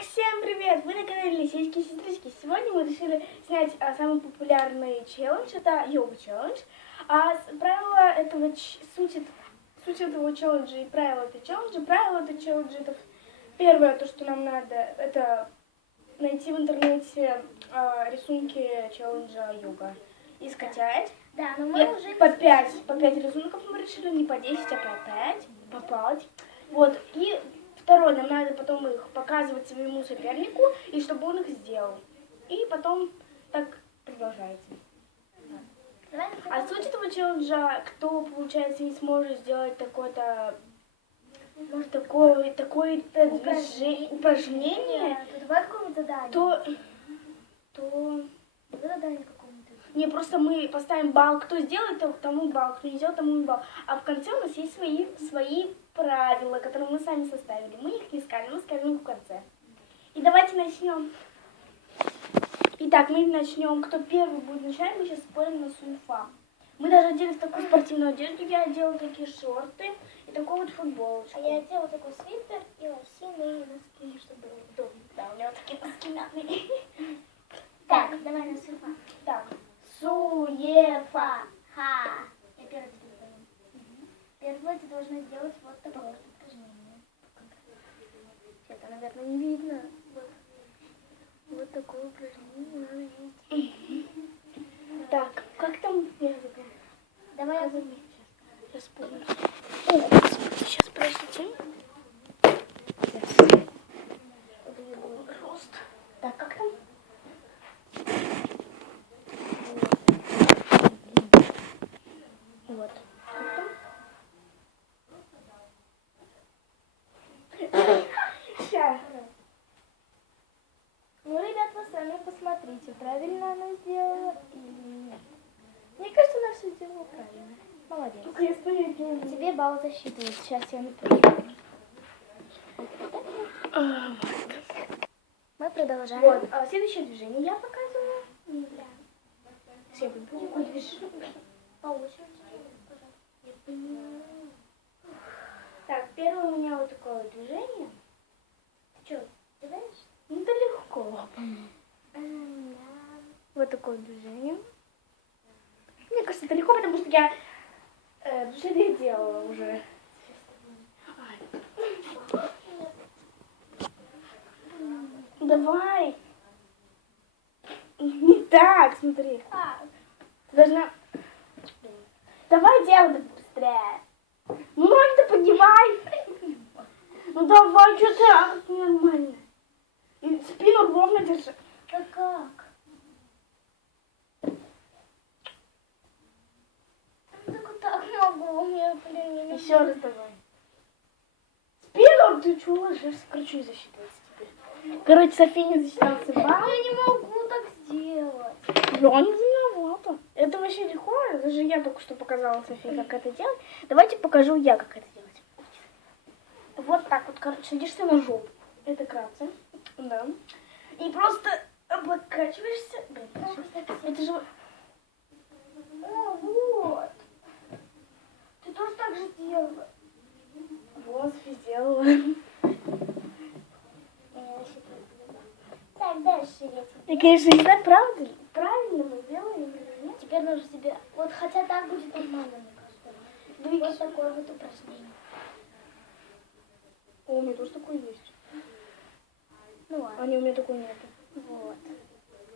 Всем привет! Вы на канале Лисички Сестрички. Сегодня мы решили снять а, самый популярный челлендж. Это йога челлендж. А правила этого суть, суть этого челленджа и правила этого челленджа. Правила этого челленджа это первое, то, что нам надо, это найти в интернете а, рисунки челленджа йога и скачать. Да, но И мы уже... по 5, по 5 рисунков мы решили, не по 10, а по 5, по 5. Вот, и второе, нам надо потом их показывать своему сопернику, и чтобы он их сделал. И потом так продолжается. А суть этого челленджа, кто, получается, не сможет сделать такое-то может, такое, такое-то движение, упражнение, то то, задание. Не, просто мы поставим балл, кто сделает, то- тому балл, кто не сделает, тому балл. А в конце у нас есть свои, свои правила, которые мы сами составили. Мы их не скажем, мы скажем в конце. И давайте начнем. Итак, мы начнем. Кто первый будет начинать, мы сейчас спорим на сульфа. Мы даже одели в такую спортивную одежду. Я одела такие шорты и такую вот футболочку. А я делала такой свитер и лосины и носки, чтобы было удобно. Да, у меня вот такие носки мятные. Так, давай на сурфа. Так, Суефа. Ха. Я первый. Первое ты должна сделать вот такое упражнение. это, наверное, не видно. Вот, вот такое упражнение надо делать. Так, как там? Я забыла. Давай я Сейчас помню. О, господи, сейчас, подождите. Рост. Так, как там? Вот. Как там? Сейчас. Ну, ребят, вы сами посмотрите, правильно она сделала или нет. Мне кажется, она все сделала правильно. Молодец. Тебе балл засчитывают. Сейчас я напишу. Мы продолжаем. Вот, а следующее движение я показываю. Да. Все выберу, какое движение. По очереди, пожалуйста. Так, первое у меня вот такое вот движение. Что, ты знаешь? Ну, это легко. Вот такое движение. Мне кажется, это легко, потому что я э, я делала уже. Ай. Давай. Не так, смотри. Ты должна... Давай делай быстрее. Ну, ноги-то поднимай. Ну, давай, что ты, а, нормально. И спину ровно держи. да как? Ну, Так вот так могу, у меня, блин, не Еще раз давай. Спину ты что ложишься? Короче, не засчитывается теперь. Короче, София не засчитался Я не могу так сделать. Я не виновата. Это вообще легко. Даже я только что показала Софии, как это делать. Давайте покажу я, как это делать. Вот так вот, короче, садишься на жопу. Это кратко. Да. И просто облокачиваешься. Блин, это же... О, вот. Ты тоже так же делала. Вот, София сделала. Так, дальше я тебе. Я, конечно, не знаю, правда ли, правильно мы сделали или нет. Теперь нужно себе... Вот хотя так будет нормально, мне кажется. Вот такое вот упражнение. О, у меня тоже такое есть. Ну ладно. А не, у меня такой нет. Вот.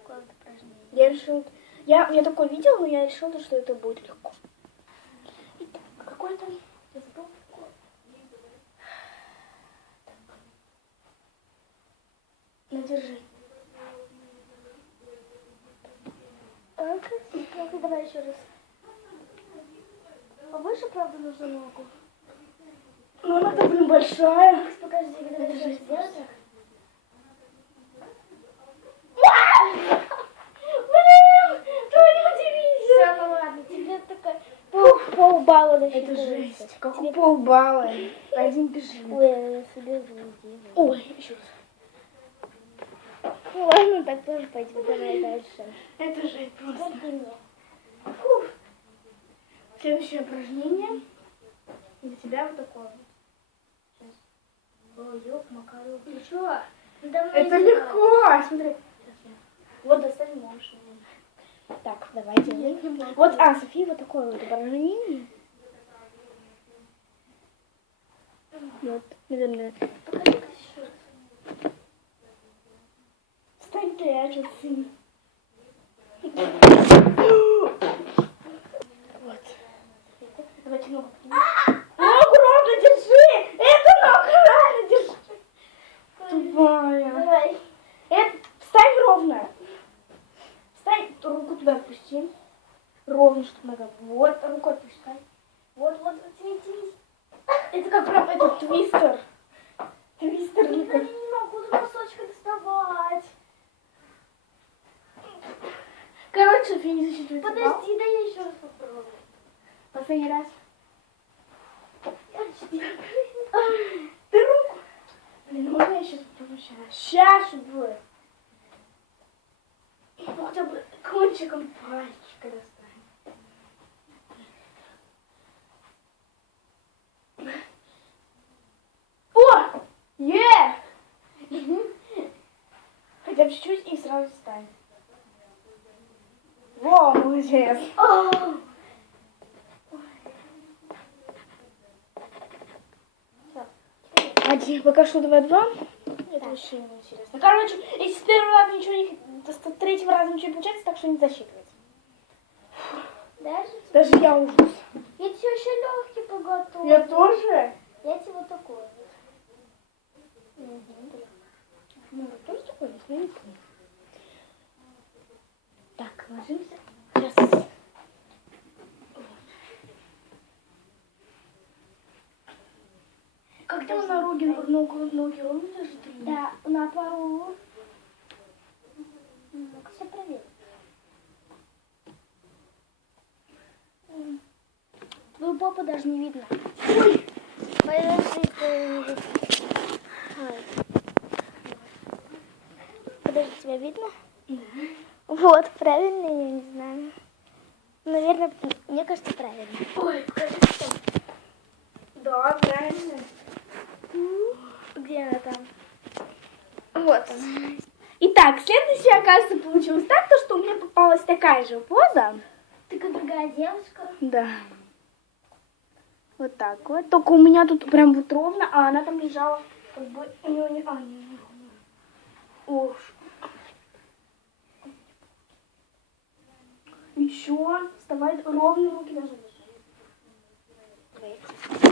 Такое вот упражнение. Я решила... Я, я такое видела, но я решила, что это будет легко. Итак, какой там? Я забыла. Ну, ну давай еще раз. Повыше, правда, нужно ногу. Ну, она-то, блин, большая. Покажи, Это еще же. Все, ну полбалла Это насчитывается. жесть. Как полбалла. Один бежит. Ой, я заудила. Ой, еще раз. Ну ладно, так тоже пойдет. Давай дальше. Это жесть просто. Ты. Фух. Следующее упражнение. Для тебя вот такое. Сейчас. Ой, ёк, макаров. Ну что? Давно Это легко. Смотри. Вот достать можешь. Так, давай делай. Вот, а, София, вот такое вот упражнение. Вот, наверное. Покажи-ка еще раз. А что ты? Вот. Давайте ногу. Ногу ровно держи! Это ногу ровно держи! Тупая. Давай. Это, встань ровно. Встань, руку туда опусти. Ровно, чтобы нога. Вот, руку отпускай. Вот, вот, вот, тяни. Это как прям этот твистер. Твистер. Я рука. не могу до носочка доставать. Короче, София не засчитывает. балл. Подожди, да я еще раз попробую. Последний раз. Я. Ты руку. Блин, можно я сейчас попробую сейчас? Сейчас будет. Ну, хотя бы кончиком пальчика достанем. О! Е! Хотя бы чуть-чуть и сразу встань. Во, молодец. О, Один, пока что давай два. Это вообще не интересно. Короче, если с первого раза ничего не... то с третьего раза ничего не получается, так что не засчитывается. Даже Даже я ужас. я тебе еще легкий поготовила. Я тоже? Я тебе вот такой. Ну, я тоже такой, я не помню. Так, ложимся. Сейчас. Как ты на ноги, ногу, ноги ровно держишь? Да, на полу. Ну-ка, все проверь. М. Твою попу даже не видно. Ой! Подожди. Подожди, тебя видно? Вот, правильно, я не знаю. Наверное, мне кажется, правильно. Ой, Да, правильно. Где она там? Вот она. Итак, следующее, оказывается, получилось так, то, что у меня попалась такая же поза. Ты-ка другая девушка. Да. Вот так вот. Только у меня тут прям вот ровно, а она там лежала, как бы у нее не... А, не. Ох. Еще вставай ровно, руки даже Все.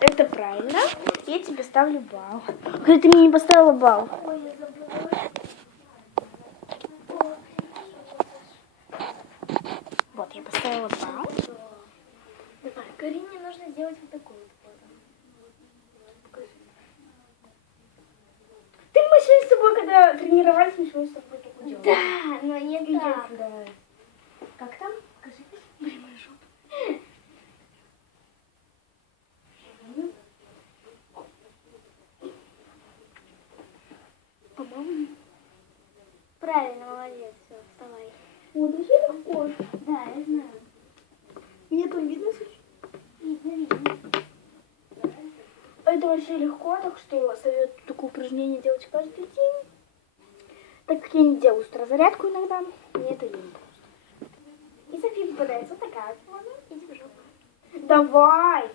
Это правильно. Я тебе ставлю балл. Хотя ты мне не поставила балл. Ой, Вот, я поставила балл. Давай, Карине нужно сделать вот такую вот. Ты мы сегодня с тобой, когда тренировались, мы сегодня с тобой такую делали. Да, но не так. Как там? Покажи. Блин, моя жопа. По-моему. Правильно, молодец. Все, вставай. Вот, вообще легко. Да, я знаю. Меня там видно, Софи? Видно, видно. Это вообще легко, так что советую такое упражнение делать каждый день. Так как я не делаю разрядку иногда, мне это лень. И Софи попадается вот такая вот. Иди в жопу. Давай!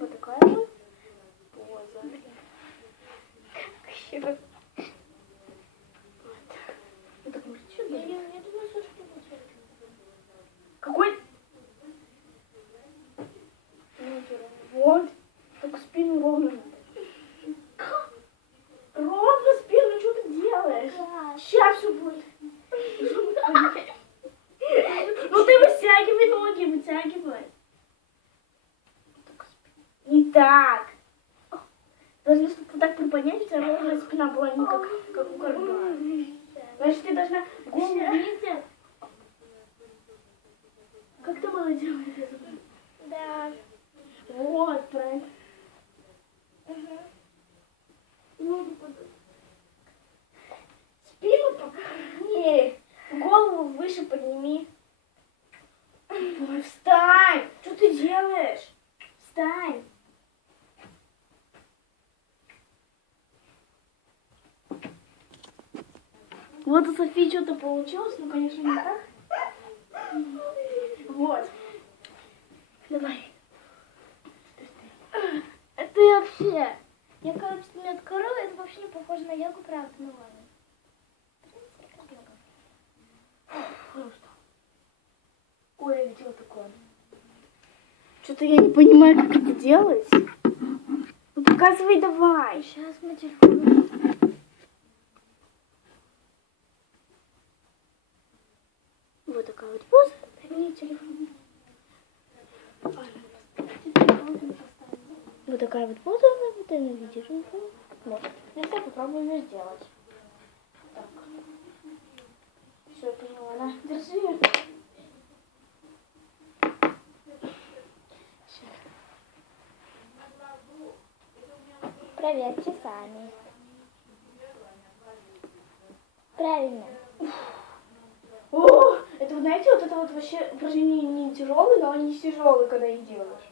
Вот такая вот поза. Вообще. Вот. Ну так может что Я, делать? я, я думаю, что что Какой? Вот. Только спину ровно надо. Ровно спину, что ты делаешь? Да. Сейчас все будет. Ну ты вытягивай ноги, вытягивай. Не так. Должна, чтобы вот так приподнять, у тебя ровная спина была не как, как у горба. Значит, ты должна голову вниз. Как ты мало делаешь? Да. Вот, правильно. Угу. Ногу под- Спину пока. Не. Голову выше подними. Ой, встань. ты делаешь? Встань. Вот у Софии что-то получилось, ну, конечно, не так. Вот. Давай. Это я вообще... Я, короче, не открою, это вообще не похоже на йогу, правда, ну ладно. Ой, я видела такое. Что-то я не понимаю, как это делать. Ну, показывай давай. Сейчас мы телефон. Вот такая вот поза. Вот такая вот поза, вот она видишь. Вот. Сейчас я попробую ее сделать. Так. Все, я поняла. На, держи. Проверьте сами. Правильно. О, это вы знаете, вот это вот вообще упражнение не тяжелое, но они тяжелые, когда их делаешь.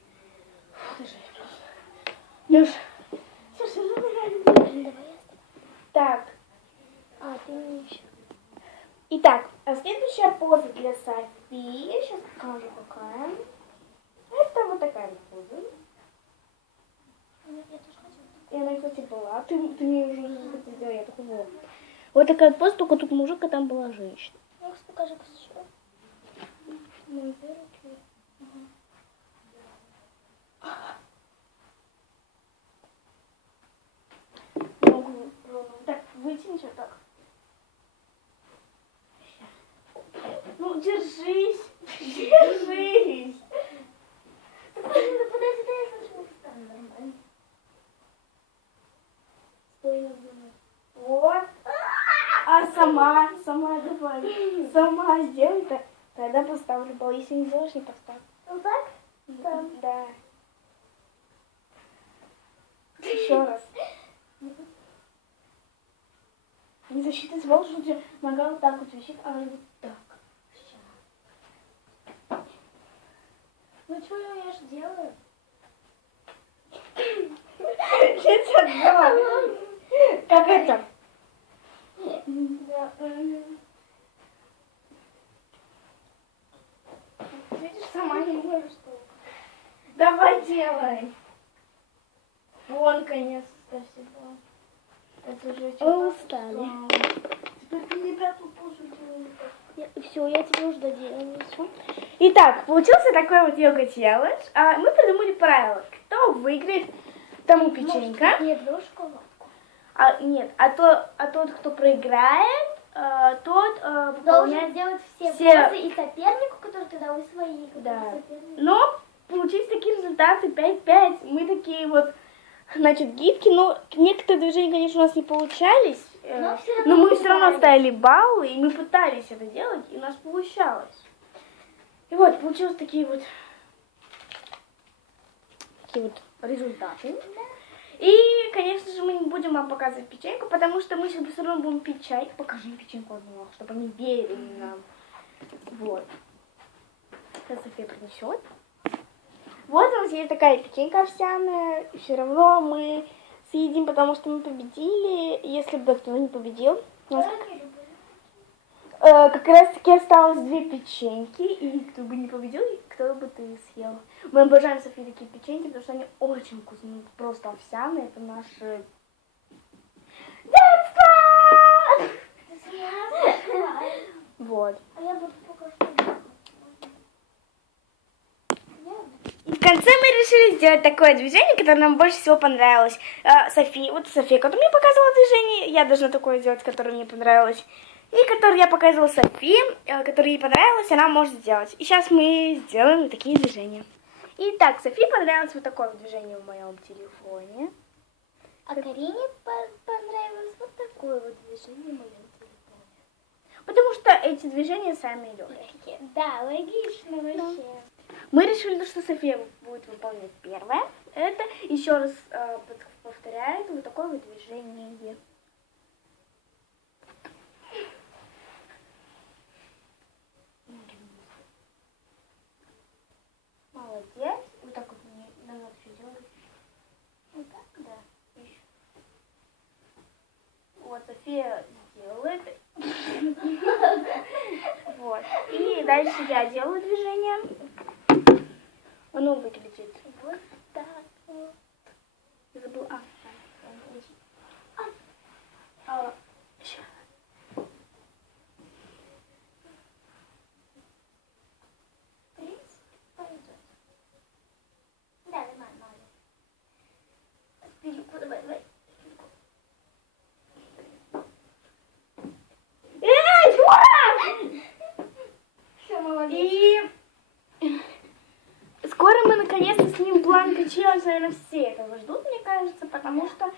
Фу, даже Леш, слушай, ну давай. Давай Так, А, ты мне еще. итак, а следующая поза для Софии, сейчас покажу какая. Это вот такая поза. И она, кстати, была. Ты, ты мне уже сделала, я такой, вот. Вот такая поза, только тут мужик, а там была женщина. Ну, покажи, Так, вытяни вот так. Ну, держись. Держись. Подожди, подожди, дай встану нормально. Стой. А сама, сама давай. Сама сделай так. Тогда поставлю балл. Если не сделаешь, не поставлю. Вот так? Да. Да. Еще раз. Не засчитать балл, что у тебя нога вот так вот висит, а вот так. Ну, что я ж делаю? Как это? Да. Видишь, сама не можешь. Давай делай. Вон, конец, спасибо. Это же Вы устали. Теперь ты не пятую позу делаешь. Все, я тебе уже доделала. Всё. Итак, получился такой вот йога челлендж. А мы придумали правила. Кто выиграет, тому печенька. Может, Нет, шоколадку. А, нет, а, то, а тот, кто проиграет, э, тот э, Должен выполняет... сделать все, все- позы и сопернику, который ты дал, и свои. которые Да. Но получились такие результаты 5-5. Мы такие вот, значит, гибкие. Но некоторые движения, конечно, у нас не получались. э, Но равно но мы все равно ставили баллы, и мы пытались это делать, и у нас получалось. И вот, получилось такие вот, такие вот результаты. И, конечно же, мы не будем вам показывать печеньку, потому что мы сейчас все равно будем пить чай. Покажи им печеньку одну, чтобы они верили нам. Вот. Сейчас София принесет. Вот у нас есть такая печенька овсяная. Все равно мы съедим, потому что мы победили. Если бы кто не победил, у нас. Э, как раз таки осталось две печеньки, и кто бы не победил, кто бы ты съел. Мы обожаем Софи такие печеньки, потому что они очень вкусные, просто овсяные, это наше детство! Вот. А я буду пока что. И в конце мы решили сделать такое движение, которое нам больше всего понравилось. Э, Софи, вот София, которая мне показывала движение, я должна такое сделать, которое мне понравилось. И которое я показывала Софи, э, которое ей понравилось, она может сделать. И сейчас мы сделаем такие движения. Итак, Софи понравилось вот такое движение в моем телефоне. А Карине по- понравилось вот такое вот движение в моем телефоне. Потому что эти движения сами легкие. Да, логично вообще. Мы решили, что София будет выполнять первое. Это еще раз э, повторяет вот такое вот движение. Молодец. София делает. Вот. И дальше я делаю движение. Оно выглядит Вот так вот. Я забыла. А, а, ща. В принципе, пойдет. Да, нормально, молодец. Переку, давай, давай. Эй, ура! Все, молодец. И скоро мы наконец-то челлендж. Наверное, все этого ждут, мне кажется, потому что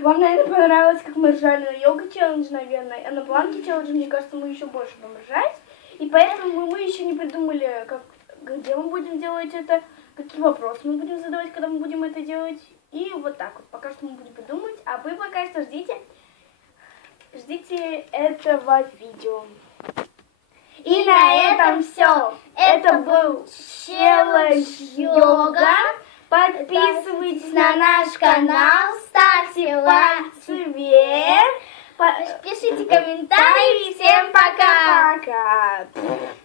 вам, наверное, понравилось, как мы ржали на йога челлендж, наверное. А на Бланке челлендж, мне кажется, мы еще больше будем ржать. И поэтому мы, мы еще не придумали, как, где мы будем делать это, какие вопросы мы будем задавать, когда мы будем это делать. И вот так вот. Пока что мы будем придумывать. А вы пока что ждите, ждите этого видео. И на этом все. Это был челлендж йога. Подписывайтесь на наш канал, ставьте пальцы вверх. Пишите комментарии. Всем пока. Пока.